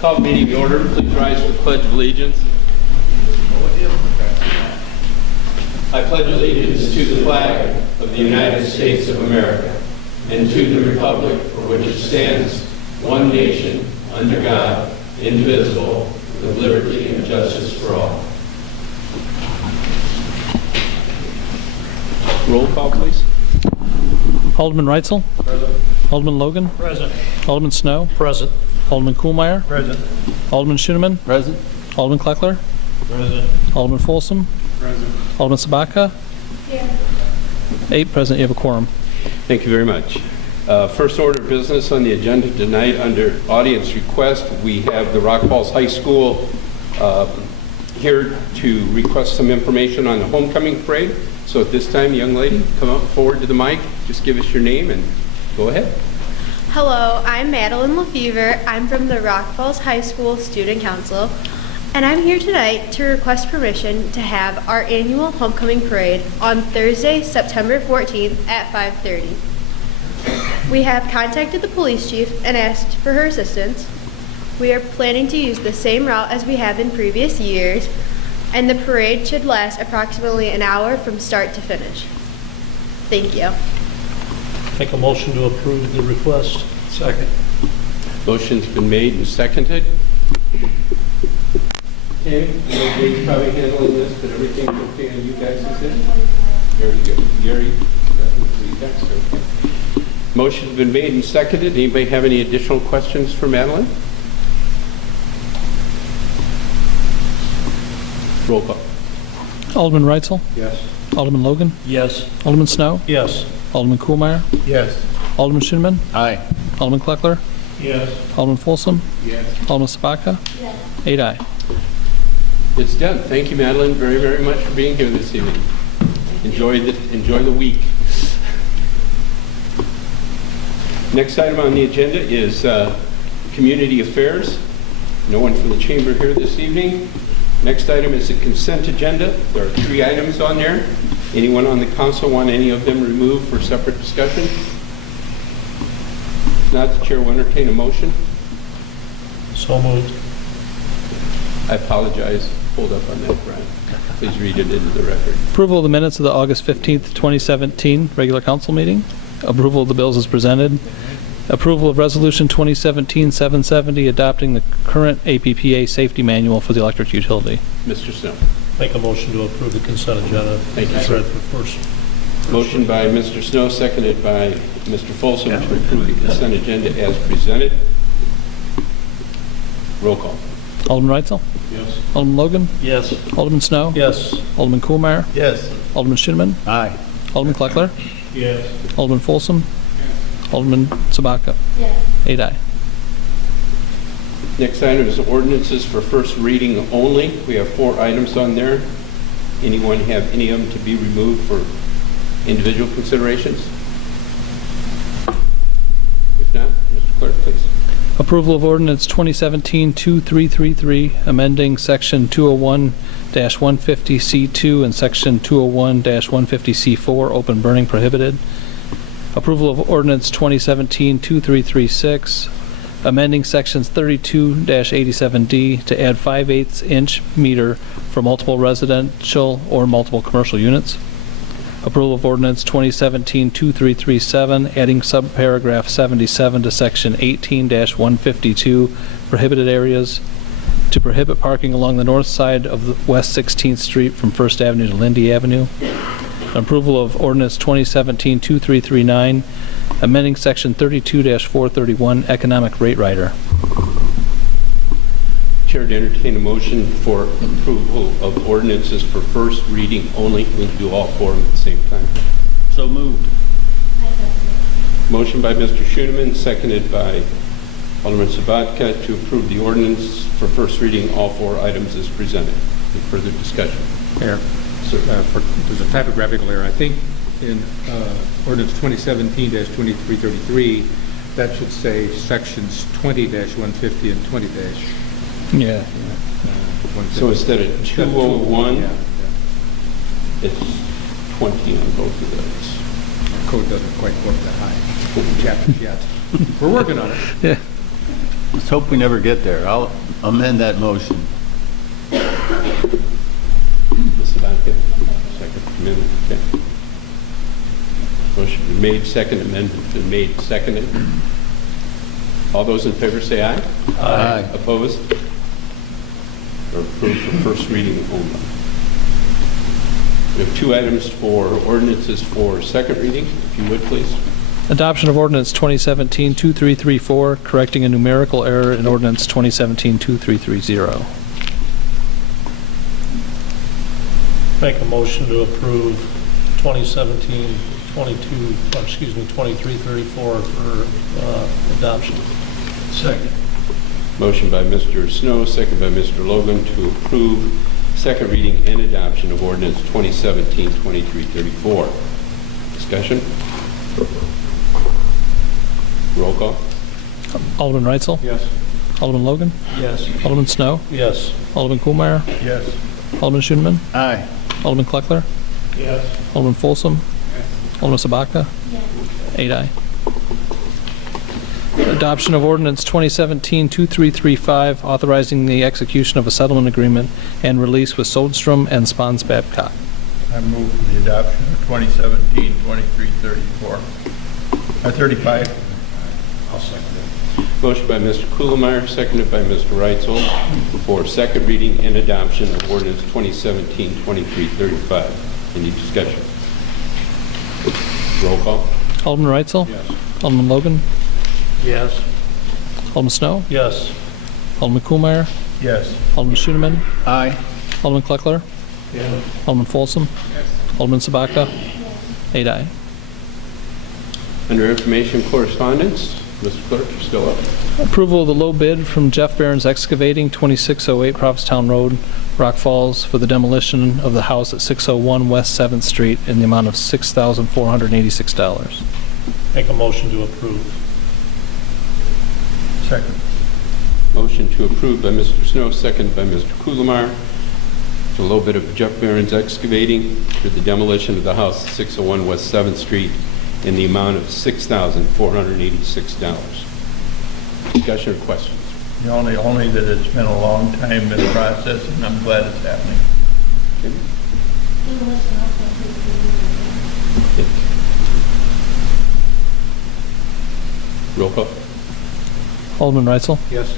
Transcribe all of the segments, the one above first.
Call the meeting to order. Please rise for the Pledge of Allegiance. I pledge allegiance to the flag of the United States of America and to the republic for which it stands, one nation, under God, indivisible, with liberty and justice for all. Roll call, please. Alderman Reitzel. Present. Alderman Logan. Present. Alderman Snow. Present. Alderman Kuhlmeier. Present. Alderman Schoenemann. Present. Alderman Kleckler. Present. Alderman Folsom. Present. Alderman Sabatka. Here. 8 present. You have a quorum. Thank you very much. First order of business on the agenda tonight under audience request, we have the Rock Falls High School here to request some information on the homecoming parade. So at this time, young lady, come up forward to the mic, just give us your name and go ahead. Hello, I'm Madeline Lefevre. I'm from the Rock Falls High School Student Council, and I'm here tonight to request permission to have our annual homecoming parade on Thursday, September 14th at 5:30. We have contacted the police chief and asked for her assistance. We are planning to use the same route as we have in previous years, and the parade should last approximately an hour from start to finish. Thank you. Make a motion to approve the request. Second. Motion's been made and seconded. Tammy, I know Dave's probably handling this, but everything's okay on you guys' end? Very good. Gary, definitely, that's okay. Motion's been made and seconded. Anybody have any additional questions for Madeline? Roll call. Alderman Reitzel. Yes. Alderman Logan. Yes. Alderman Snow. Yes. Alderman Kuhlmeier. Yes. Alderman Schoenemann. Aye. Alderman Kleckler. Yes. Alderman Folsom. Yes. Alderman Sabatka. Yes. 8 aye. It's done. Thank you, Madeline, very, very much for being here this evening. Enjoy the week. Next item on the agenda is community affairs. No one from the chamber here this evening. Next item is the consent agenda. There are 3 items on there. Anyone on the council want any of them removed for separate discussion? If not, the chair will entertain a motion. So moved. I apologize. Hold up on that, Brian. Please read it into the record. Approval of the minutes of the August 15th, 2017 regular council meeting. Approval of the bills as presented. Approval of Resolution 2017-770 adopting the current APPA safety manual for the electric utility. Mr. Snow. Make a motion to approve the consent agenda. Thank you, As sir. read for first. Motion by Mr. Snow, seconded by Mr. Folsom to approve the consent agenda as presented. Roll call. Alderman Reitzel. Yes. Alderman Logan. Yes. Alderman Snow. Yes. Alderman Kuhlmeier. Yes. Alderman Schoenemann. Aye. Alderman Kleckler. Yes. Alderman Folsom. Alderman Sabatka. Yes. 8 aye. Next item is ordinances for first reading only. We have 4 items on there. Anyone have any of them to be removed for individual considerations? If not, Mr. Clerk, please. Approval of ordinance 2017-2333, amending section 201-150C2 and section 201-150C4, open burning prohibited. Approval of ordinance 2017-2336, amending sections 32-87D to add 5/8 inch meter for multiple residential or multiple commercial units. Approval of ordinance 2017-2337, adding subparagraph 77 to section 18-152, prohibited areas, to prohibit parking along the north side of the West 16th Street from First Avenue to Lindy Avenue. Approval of ordinance 2017-2339, amending section 32-431, economic rate rider. Chair to entertain a motion for approval of ordinances for first reading only. We'll do all 4 of them at the same time. So moved. Motion by Mr. Schoenemann, seconded by Alderman Sabatka to approve the ordinance for first reading, all 4 items as presented. Any further discussion? Mayor, Sir. there's a typographical error. I think in ordinance 2017-2333, that should say sections 20-150 and 20- Yeah. 150. So instead of 201, yeah. it's 20 on both of those. Our code doesn't quite work that high. Chapters yet. We're working on it. Yeah. Let's hope we never get there. I'll amend that motion. Ms. Sabatka, second amendment, okay. Motion been made, second amendment been made, seconded. All those in favor say aye. Aye. Opposed? Or approved for first reading only. We have two items for ordinances for second reading, if you would, please. Adoption of ordinance 2017-2334, correcting a numerical error in ordinance 2017-2330. Make a motion to approve 2334 for adoption. Second. Motion by Mr. Snow, second by Mr. Logan to approve second reading and adoption of ordinance 2017-2334. Discussion? Roll call? Alderman Reitzel? Yes. Alderman Logan? Yes. Alderman Snow? Yes. Alderman Kuhlmeier? Yes. Alderman Schoenemann? Aye. Alderman Kleckler? Yes. Alderman Folsom? Alderman Sabaka? 8 aye. Adoption of ordinance 2017-2335, authorizing the execution of a settlement agreement and release with Soldstrom and Spons Babcock. I move for the adoption of 2017-2334. 35. I'll second it. Motion by Mr. Kuhlmeier, seconded by Mr. Reitzel for second reading and adoption of ordinance 2017-2335. Any discussion? Roll call? Alderman Reitzel? Yes. Alderman Logan? Yes. Alderman Snow? Yes. Alderman Kuhlmeier? Yes. Alderman Schoenemann? Aye. Alderman Kleckler? Yes. Alderman Folsom? Alderman Sabaka? 8 aye. Under information correspondence, Mr. Clerk, you're still up. Approval of the low bid from Jeff Barron's Excavating, 2608 Prophetstown Road, Rock Falls, for the demolition of the house at 601 West 7th Street in the amount of $6,486. Make a motion to approve. Second. Motion to approve by Mr. Snow, seconded by Mr. Kuhlmeier. For a low bid of Jeff Barron's Excavating for the demolition of the house at 601 West 7th Street in the amount of $6,486. Discussion or questions? Only that it's been a long time in the process, and I'm glad it's happening. Roll call? Alderman Reitzel? Yes.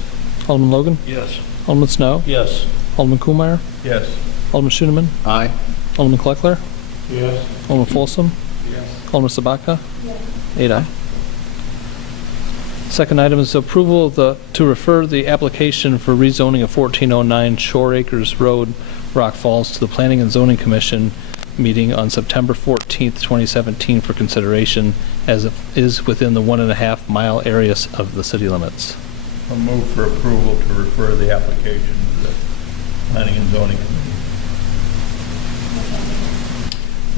Alderman Logan? Yes. Alderman Snow? Yes. Alderman Kuhlmeier? Yes. Alderman Schoenemann? Aye. Alderman Kleckler? Yes. Alderman Folsom? Yes. Alderman Sabaka? 8 aye. Second item is approval of to refer the application for rezoning of 1409 Shore Acres Road, Rock Falls, to the Planning and Zoning Commission meeting on September 14th, 2017 for consideration, as it is within the 1.5-mile area of the city limits. I'll move for approval to refer the application to the Planning and Zoning Committee.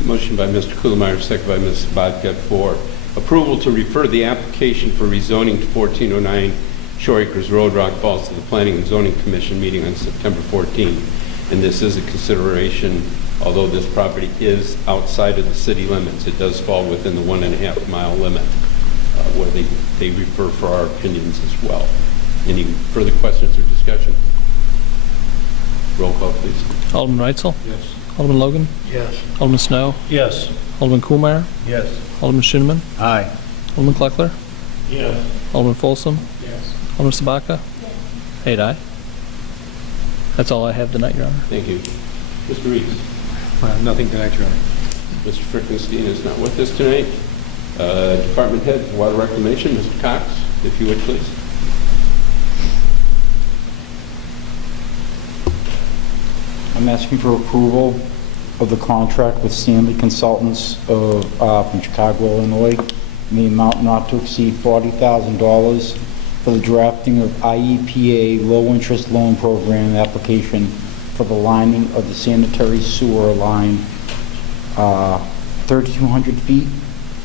Motion by Mr. Kuhlmeier, second by Ms. Sabatka for approval to refer the application for rezoning to 1409 Shore Acres Road, Rock Falls, to the Planning and Zoning Commission meeting on September 14th. And this is a consideration, although this property is outside of the city limits, it does fall within the 1.5-mile limit, where they refer for our opinions as well. Any further questions or discussion? Roll call, please. Alderman Reitzel? Yes. Alderman Logan? Yes. Alderman Snow? Yes. Alderman Kuhlmeier? Yes. Alderman Schoenemann? Aye. Alderman Kleckler? Yes. Alderman Folsom? Yes. Alderman Sabaka? 8 aye. That's all I have tonight, Your Honor. Thank you. Mr. Reeves. Nothing tonight, Your Honor. Mr. Frickenstein is not with us tonight. Department Head, Water Reclamation, Mr. Cox, if you would, please. I'm asking for approval of the contract with Stanley Consultants from Chicago, Illinois, in the amount not to exceed $40,000 for the drafting of IEPA low-interest loan program application for the lining of the sanitary sewer line 3,200 feet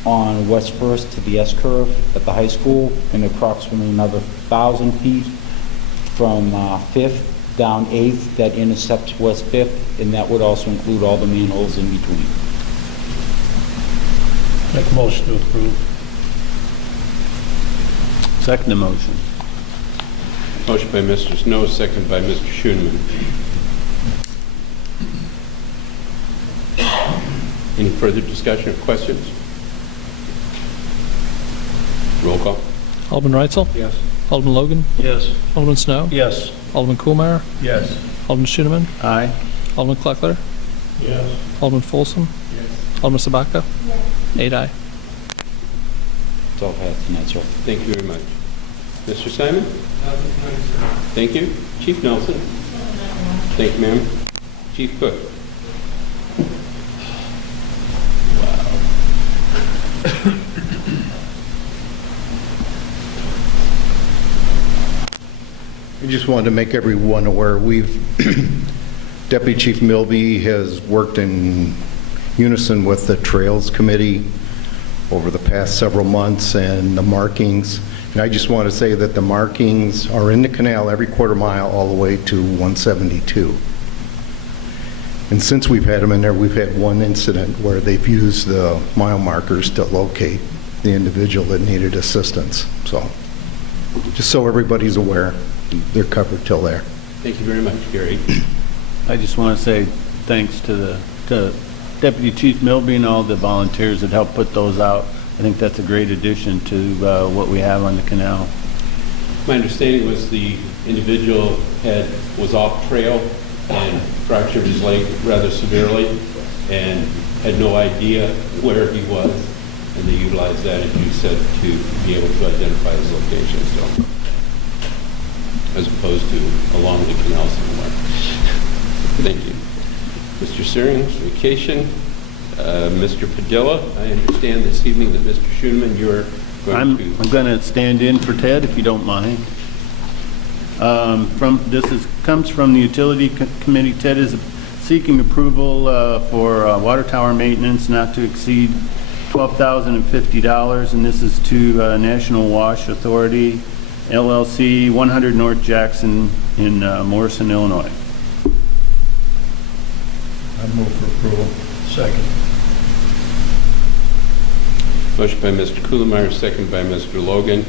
on West First to the S-curve at the high school, and approximately another 1,000 feet from 5th down 8th that intercepts West 5th, and that would also include all the manholes in between. Make a motion to approve. Second the motion. Motion by Mr. Snow, second by Mr. Schoeneman. Any further discussion or questions? Roll call. Alderman Reitzel? Yes. Alderman Logan? Yes. Alderman Snow? Yes. Alderman Kuhlmeyer? Yes. Alderman Schoeneman? Aye. Alderman Kleckler? Yes. Alderman Folsom? Alderman Sabaka? 8 aye. That's all I have tonight, sir. Thank you very much. Mr. Simon? Thank you. Chief Nelson? Thank you, ma'am. Chief Cook? I just wanted to make everyone aware, Deputy Chief Milby has worked in unison with the Trails Committee over the past several months and the markings. And I just want to say that the markings are in the canal every quarter mile all the way to 172. And since we've had them in there, we've had one incident where they've used the mile markers to locate the individual that needed assistance. So, just so everybody's aware, they're covered till there. Thank you very much, Gary. I just want to say thanks to Deputy Chief Milby and all the volunteers that helped put those out. I think that's a great addition to what we have on the canal. My understanding was the individual was off trail and fractured his leg rather severely and had no idea where he was, and they utilized that, as you said, to be able to identify his location, so, as opposed to along the canal somewhere. Thank you. Mr. Searing's vacation. Mr. Padilla, I understand this evening that Mr. Schoeneman, you're going to... I'm going to stand in for Ted, if you don't mind. Comes from the Utility Committee. Ted is seeking approval for water tower maintenance not to exceed $12,050, and this is to National Wash Authority, LLC, 100 North Jackson in Morrison, Illinois. I move for approval. Second. Motion by Mr. Kuhlmeyer, second by Mr. Logan,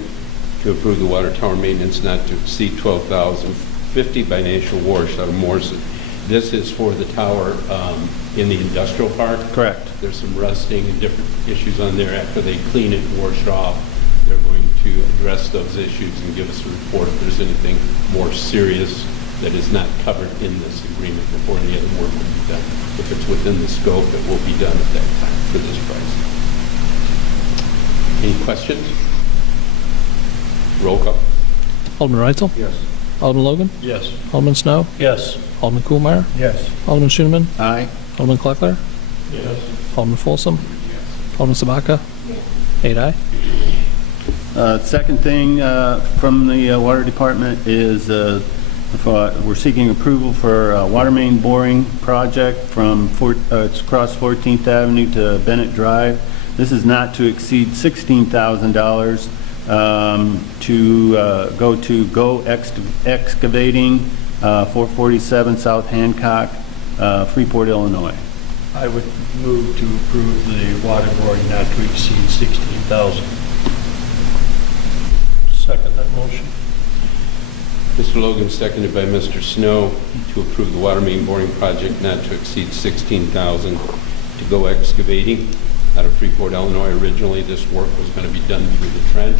to approve the water tower maintenance not to exceed $12,050 by National Wash out of Morrison. This is for the tower in the industrial park. Correct. There's some rusting and different issues on there. After they clean it and wash it off, they're going to address those issues and give us a report if there's anything more serious that is not covered in this agreement before any other work will be done. If it's within the scope, it will be done at that time for this price. Any questions? Roll call. Alderman Reitzel? Yes. Alderman Logan? Yes. Alderman Snow? Yes. Alderman Kuhlmeyer? Yes. Alderman Schoeneman? Aye. Alderman Kleckler? Yes. Alderman Folsom? Alderman Sabaka? 8 aye. Second thing from the Water Department is we're seeking approval for a water main boring project from it's across 14th Avenue to Bennett Drive. This is not to exceed $16,000 to go to Go Excavating, 447 South Hancock, Freeport, Illinois. I would move to approve the water boring not to exceed 16,000. Second that motion. Mr. Logan, seconded by Mr. Snow, to approve the water main boring project not to exceed $16,000 to Go Excavating out of Freeport, Illinois. Originally, this work was going to be done through the trench.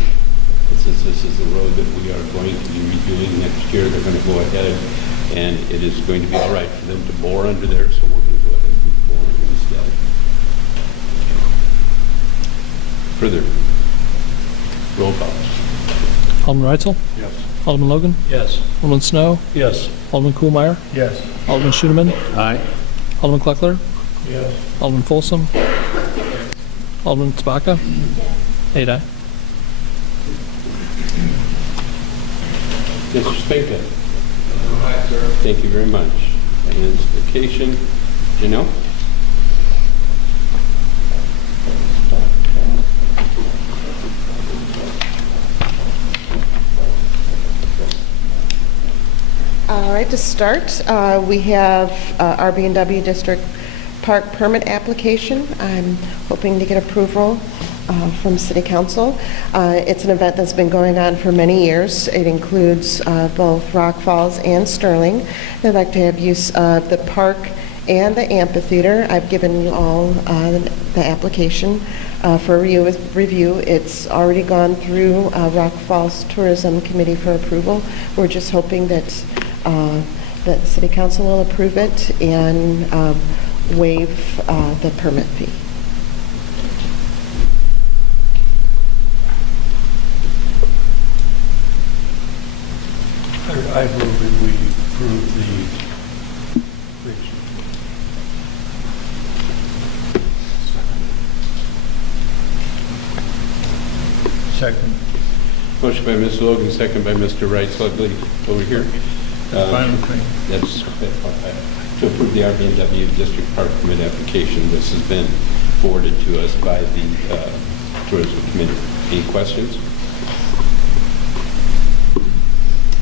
And since this is the road that we are going to be redoing next year, they're going to go ahead, and it is going to be all right for them to bore under there, so we're going to go ahead and do the boring instead. Further, roll call. Alderman Reitzel? Yes. Alderman Logan? Yes. Alderman Snow? Yes. Alderman Kuhlmeyer? Yes. Alderman Schoeneman? Aye. Alderman Kleckler? Yes. Alderman Folsom? Alderman Sabaka? 8 aye. Mr. Spinka. Thank you very much. And vacation, Janelle? All right, to start, we have RB&W District Park permit application. I'm hoping to get approval from City Council. It's an event that's been going on for many years. It includes both Rock Falls and Sterling. They'd like to have use of the park and the amphitheater. I've given you all the application for review. It's already gone through Rock Falls Tourism Committee for approval. We're just hoping that the City Council will approve it and waive the permit fee. I move that we approve the, Second. Motion by Mr. Logan, second by Mr. Wright. Slugly over here. Fine with me. That's to approve the RB&W District Park Permit application. This has been forwarded to us by the Tourism Committee. Any questions?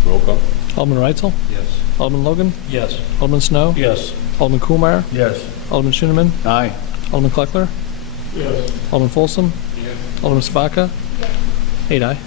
Roll call. Alderman Reitzel? Yes. Alderman Logan? yes. Alderman Snow? Yes. Alderman Kuhlmeyer? Yes. Alderman Schooneman? Aye. Alderman Kleckler? Yes. Alderman Folsom? Yes. Alderman Spaka? 8 aye.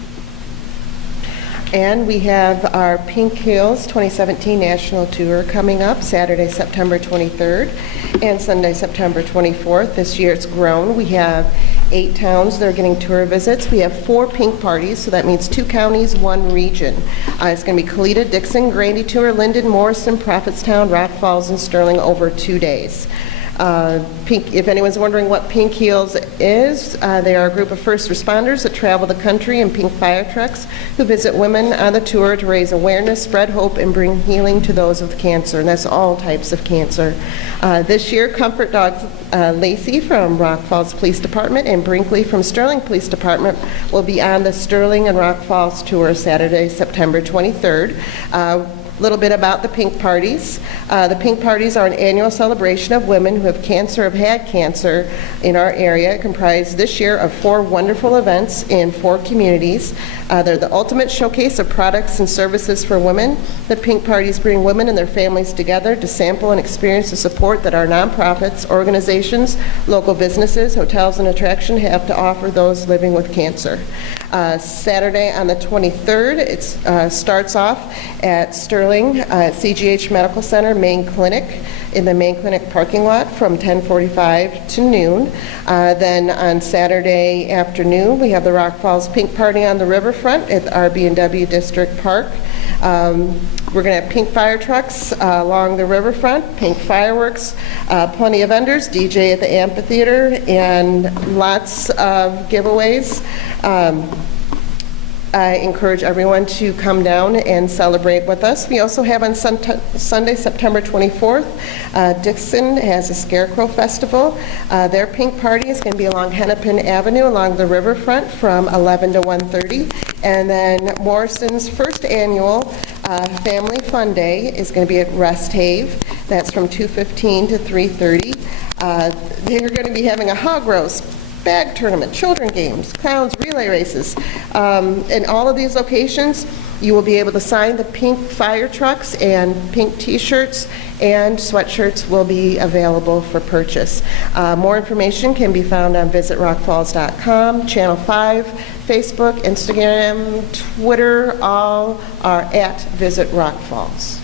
And we have our Pink Hills 2017 National Tour coming up Saturday, September 23rd and Sunday, September 24th. This year it's grown. We have 8 towns that are getting tour visits. We have 4 pink parties, so that means 2 counties, 1 region. It's going to be Kalita, Dixon, Grandy Tour, Linden, Morrison, Prophetstown, Rock Falls, and Sterling over 2 days. If anyone's wondering what Pink Heels is, they are a group of first responders that travel the country in pink fire trucks who visit women on the tour to raise awareness, spread hope, and bring healing to those with cancer, and that's all types of cancer. This year, Comfort Dogs Lacey from Rock Falls Police Department and Brinkley from Sterling Police Department will be on the Sterling and Rock Falls tour Saturday, September 23rd. A little bit about the Pink Parties. The Pink Parties are an annual celebration of women who have cancer or have had cancer in our area, comprised this year of 4 wonderful events in 4 communities. They're the ultimate showcase of products and services for women. The Pink Parties bring women and their families together to sample and experience the support that our nonprofits, organizations, local businesses, hotels, and attraction have to offer those living with cancer. Saturday on the 23rd, it starts off at Sterling CGH Medical Center Main Clinic in the Main Clinic parking lot from 10:45 to noon. Then on Saturday afternoon, we have the Rock Falls Pink Party on the riverfront at the RB&W District Park. We're going to have pink fire trucks along the riverfront, pink fireworks, plenty of vendors, DJ at the amphitheater, and lots of giveaways. I encourage everyone to come down and celebrate with us. We also have on Sunday, September 24th, Dixon has a Scarecrow Festival. Their pink party is going to be along Hennepin Avenue along the riverfront from 11 to 1:30. And then Morrison's first annual Family Fun Day is going to be at Rest Have. That's from 2:15 to 3:30. They're going to be having a hog roast, bag tournament, children games, clowns, relay races. In all of these locations, you will be able to sign the pink fire trucks, and pink t-shirts and sweatshirts will be available for purchase. More information can be found on visitrockfalls.com, Channel 5, Facebook, Instagram, Twitter, all are at Visit Rock Falls.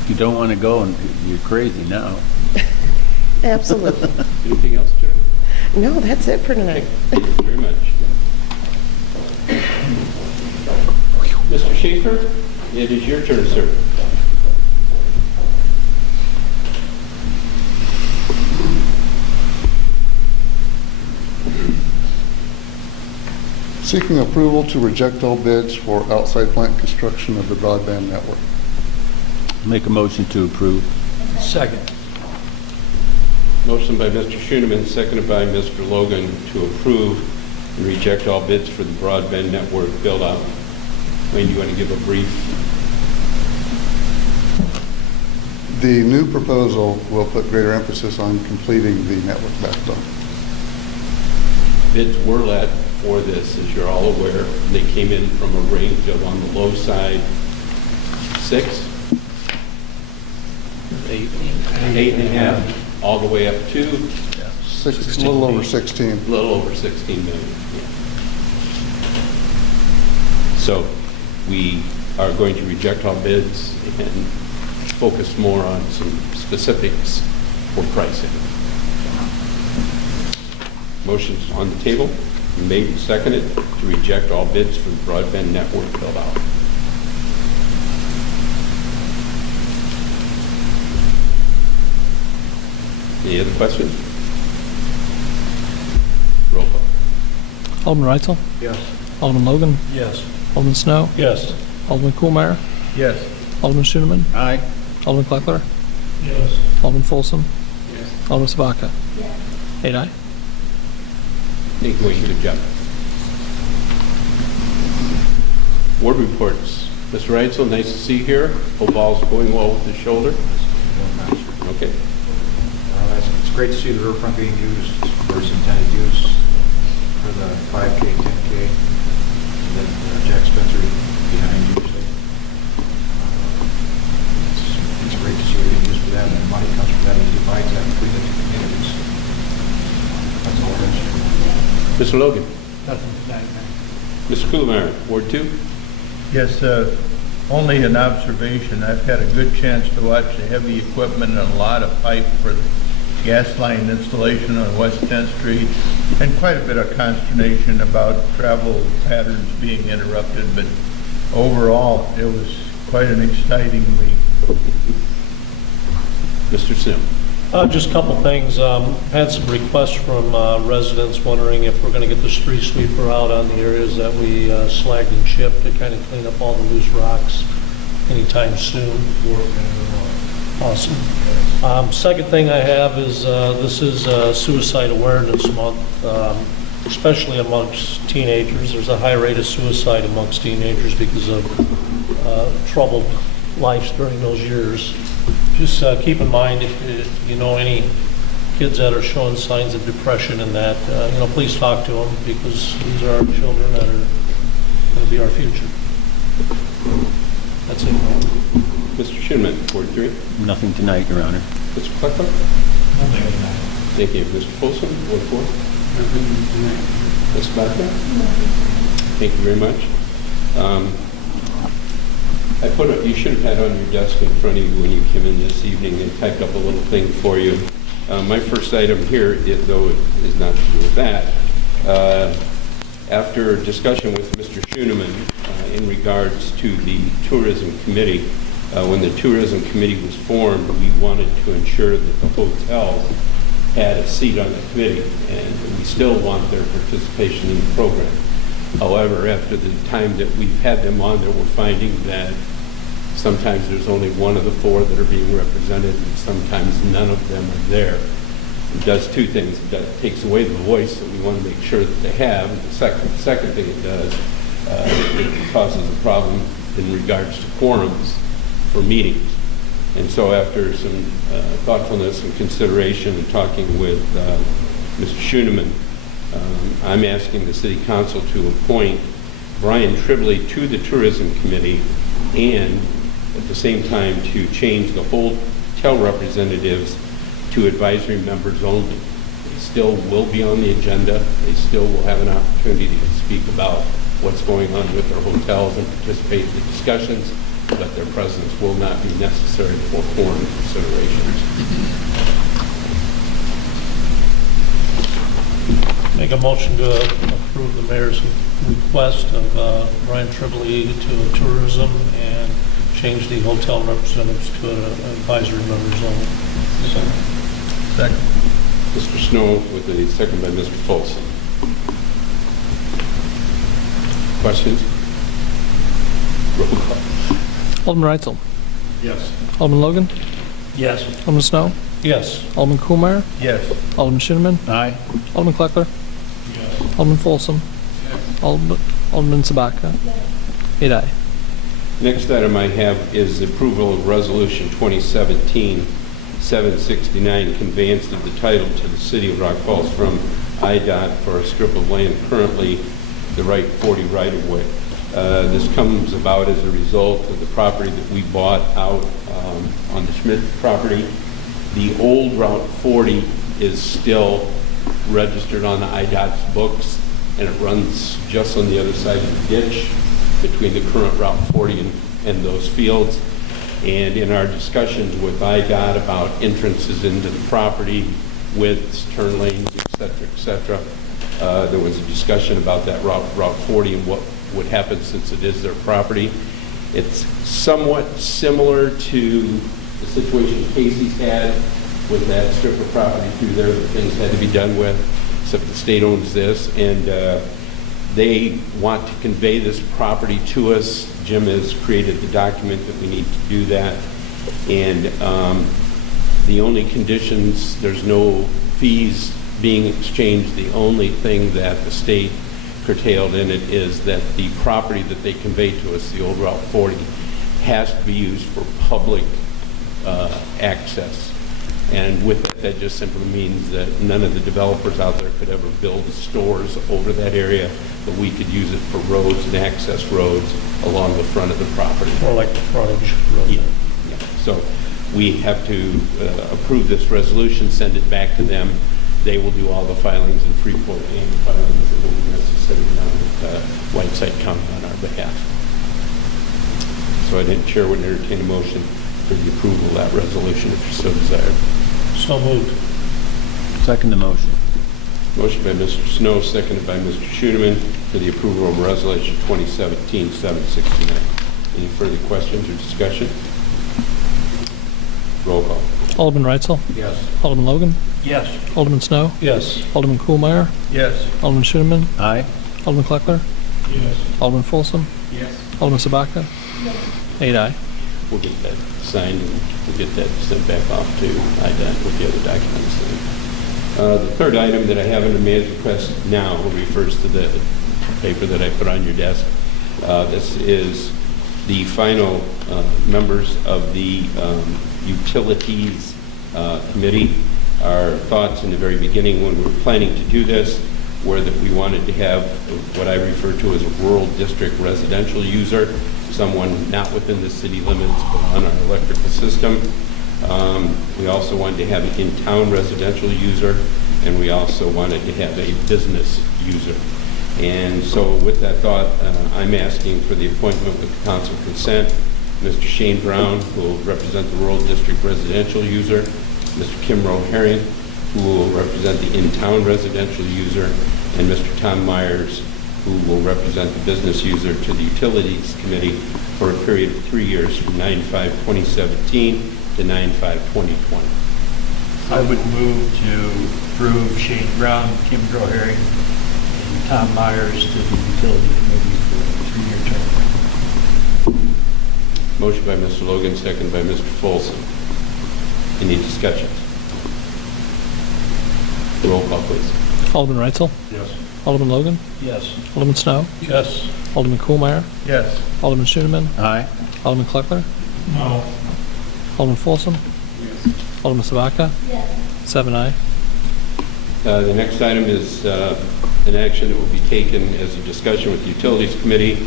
If you don't want to go, you're crazy now. Absolutely. Anything else, Chair? No, that's it for tonight. Thank you very much. Mr. Schaefer, it is your turn, sir. Seeking approval to reject all bids for outside plant construction of the broadband network. Make a motion to approve. Second. Motion by Mr. Schooneman, seconded by Mr. Logan to approve and reject all bids for the broadband network build-out. Wayne, do you want to give a brief? The new proposal will put greater emphasis on completing the network backbone. Bids were let for this, as you're all aware. They came in from a range of, on the low side, 6, 8.5, all the way up to A little over 16. A little over 16 million. Yeah. So we are going to reject all bids and focus more on some specifics for pricing. Motion's on the table, made and seconded to reject all bids for the broadband network build-out. Any other questions? Roll call. Alderman Reitzel? Yes. Alderman Logan? Yes. Alderman Snow? Yes. Alderman Koolmeyer? Yes. Alderman Schooneman? Aye. Alderman Kleckler? Yes. Alderman Folsom? Yes. Alderman Sabaka? 8 aye. Thank you, Wayne. Good job. Board reports. Mr. Reitzel, nice to see you here. Hope all's going well with the shoulder. Okay. It's great to see the riverfront being used for its intended use for the 5K, 10K that Jack Spencer behind usually. It's great to see it being used for that, and the money comes from that and divides that between the two communities. That's all it is. Mr. Logan. Nothing tonight, man. Mr. Koolmeyer, Ward 2. Yes, only an observation. I've had a good chance to watch the heavy equipment and a lot of pipe for the gas line installation on West 10th Street, and quite a bit of consternation about travel patterns being interrupted, but overall, it was quite an exciting week. Mr. Sim. Just a couple things. Had some requests from residents wondering if we're going to get the street sweeper out on the areas that we slagged and chipped to kind of clean up all the loose rocks anytime soon. Awesome. Second thing I have is this is Suicide Awareness Month, especially amongst teenagers. There's a high rate of suicide amongst teenagers because of troubled lives during those years. Just keep in mind if you know any kids that are showing signs of depression and that, please talk to them because these are our children that are going to be our future. That's it. Mr. Schooneman, Ward 3. Nothing tonight, Your Honor. Mr. Kleckler. Thank you. Mr. Folsom, Ward 4. Ms. Barker. Thank you very much. You should have had on your desk in front of you when you came in this evening and typed up a little thing for you. My first item here, though it is not to do with that, after discussion with Mr. Schooneman in regards to the tourism committee, when the tourism committee was formed, we wanted to ensure that the hotels had a seat on the committee, and we still want their participation in the program. However, after the time that we've had them on there, we're finding that sometimes there's only one of the four that are being represented, and sometimes none of them are there. It does two things. It takes away the voice that we want to make sure that they have. And the second thing it does, it causes a problem in regards to quorums for meetings. And so after some thoughtfulness and consideration and talking with Mr. Schooneman, I'm asking the City Council to appoint Brian Tribbley to the Tourism Committee and at the same time to change the hotel representatives to advisory members only. They still will be on the agenda. They still will have an opportunity to speak about what's going on with their hotels and participate in the discussions, but their presence will not be necessary for quorum considerations. Make a motion to approve the mayor's request of Brian Tribbley to tourism and change the hotel representatives to advisory members only. Second. Mr. Snow with a second by Mr. Folsom. Questions? Roll call. Alderman Reitzel? Yes. Alderman Logan? Yes. Alderman Snow? Yes. Alderman Koolmeyer? Yes. Alderman Schooneman? Aye. Alderman Kleckler? Alderman Folsom? Alderman Sabaka? 8 aye. Next item I have is approval of Resolution 2017-769, conveyance of the title to the City of Rock Falls from IDOT for a strip of land currently the Right 40 right-of-way. This comes about as a result of the property that we bought out on the Schmidt property. The old Route 40 is still registered on the IDOT's books, and it runs just on the other side of the ditch between the current Route 40 and those fields. And in our discussions with IDOT about entrances into the property, widths, turn lanes, et cetera, there was a discussion about that Route 40 and what would happen since it is their property. It's somewhat similar to the situation Casey's had with that strip of property through there that things had to be done with, except the state owns this, and they want to convey this property to us. Jim has created the document that we need to do that, and the only conditions, there's no fees being exchanged. The only thing that the state curtailed in it is that the property that they convey to us, the old Route 40, has to be used for public access. And with that just simply means that none of the developers out there could ever build stores over that area, but we could use it for roads and access roads along the front of the property. Or like the frontage road. Yeah. So we have to approve this resolution, send it back to them. They will do all the filings in Freeport and the filings that will be necessary down at Whiteside County on our behalf. So I didn't Chair would entertain a motion for the approval of that resolution if you so desire. So moved. Second the motion. Motion by Mr. Snow, seconded by Mr. Schoeneman for the approval of Resolution 2017-769. Any further questions or discussion? Roll call. Alderman Reitzel? Yes. Alderman Logan? Yes. Alderman Snow? Yes. Alderman Kuhlmeyer? Yes. Alderman Schoeneman? Aye. Alderman Kleckler? Yes. Alderman Folsom? Yes. Alderman Sabaka? 8 aye. We'll get that signed and we'll get that sent back off to IDOT with the other documents. The third item that I have under mayor's request now refers to the paper that I put on your desk. This is the final members of the Utilities Committee. Our thoughts in the very beginning when we were planning to do this were that we wanted to have what I refer to as a rural district residential user, someone not within the city limits but on our electrical system. We also wanted to have an in-town residential user, and we also wanted to have a business user. And so with that thought, I'm asking for the appointment with the council consent, Mr. Shane Brown, who will represent the rural district residential user, Mr. Kim Rowe-Herring, who will represent the in-town residential user, and Mr. Tom Myers, who will represent the business user to the Utilities Committee for a period of 3 years from 9/5/2017 to 9/5/2020. I would move to approve Shane Brown, Kim Grow-Herring, and Tom Myers to the Utility Committee for a 3-year term. Motion by Mr. Logan, second by Mr. Folsom. Any discussion? Roll call, please. Alderman Reitzel? Yes. Alderman Logan? Yes. Alderman Snow? Yes. Alderman Kuhlmeyer? Yes. Alderman Schoeneman? Aye. Alderman Kleckler? No. Alderman Folsom? Yes. Alderman Sabaka? 7 aye. The next item is an action that will be taken as a discussion with the Utilities Committee.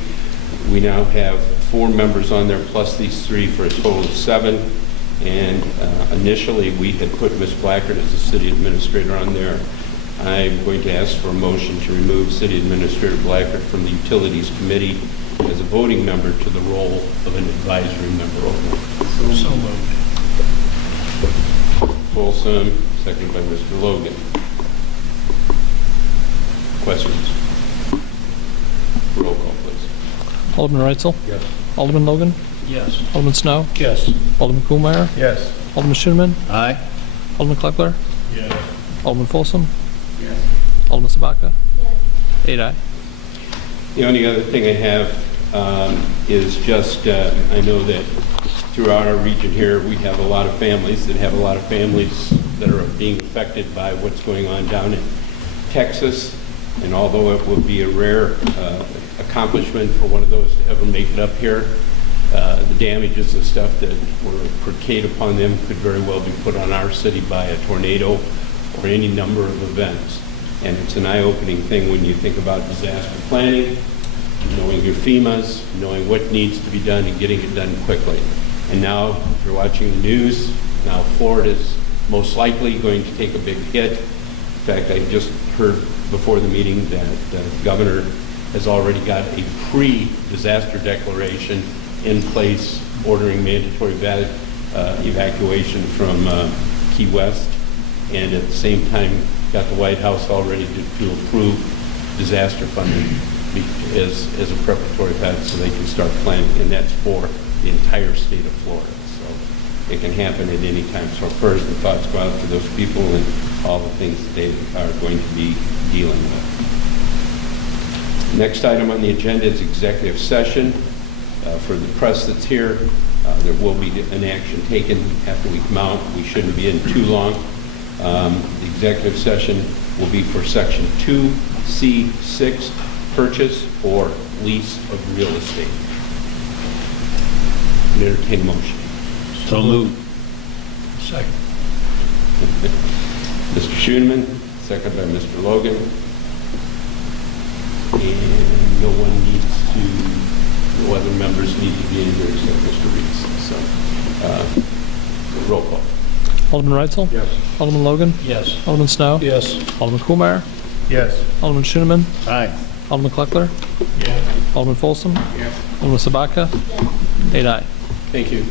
We now have 4 members on there plus these 3 for a total of 7. And initially, we had put Ms. Blackard as the city administrator on there. I'm going to ask for a motion to remove City Administrator Blackard from the Utilities Committee as a voting member to the role of an advisory member only. So moved. Folsom, seconded by Mr. Logan. Questions? Roll call, please. Alderman Reitzel? Yes. Alderman Logan? Yes. Alderman Snow? Yes. Alderman Kuhlmeyer? Yes. Alderman Schoeneman? Aye. Alderman Kleckler? Yes. Alderman Folsom? Yes. Alderman Sabaka? 8 aye. The only other thing I have is just, I know that throughout our region here, we have a lot of families that are being affected by what's going on down in Texas. And although it will be a rare accomplishment for one of those to ever make it up here, the damages and stuff that were portrayed upon them could very well be put on our city by a tornado or any number of events. And it's an eye-opening thing when you think about disaster planning, knowing your FEMAs, knowing what needs to be done and getting it done quickly. And now, if you're watching the news, now Florida's most likely going to take a big hit. fact, I just heard before the meeting that the governor has already got a pre-disaster declaration in place ordering mandatory evacuation from Key West, and at the same time got the White House already to approve disaster funding as a preparatory path so they can start planning, and that's for the entire state of Florida. So it can happen at any time. So prayers and thoughts go out to those people and all the things that they are going to be dealing with. Next item on the agenda is executive session. For the press that's here, there will be an action taken after we come out. We shouldn't be in too long. The executive session will be for Section 2C6, purchase or lease of real estate. Entertain a motion. So moved. Second. Mr. Schoeneman, second by Mr. Logan. And no one needs to, no other members need to be in here except Mr. Reese. So, roll call. Alderman Reitzel? Yes. Alderman Logan? Yes. Alderman Snow? Yes. Alderman Kuhlmeyer? Yes. Alderman Schoeneman? Aye. Alderman Kleckler? Yes. Alderman Folsom? Yes. Alderman Sabaka? 8 aye. Thank you.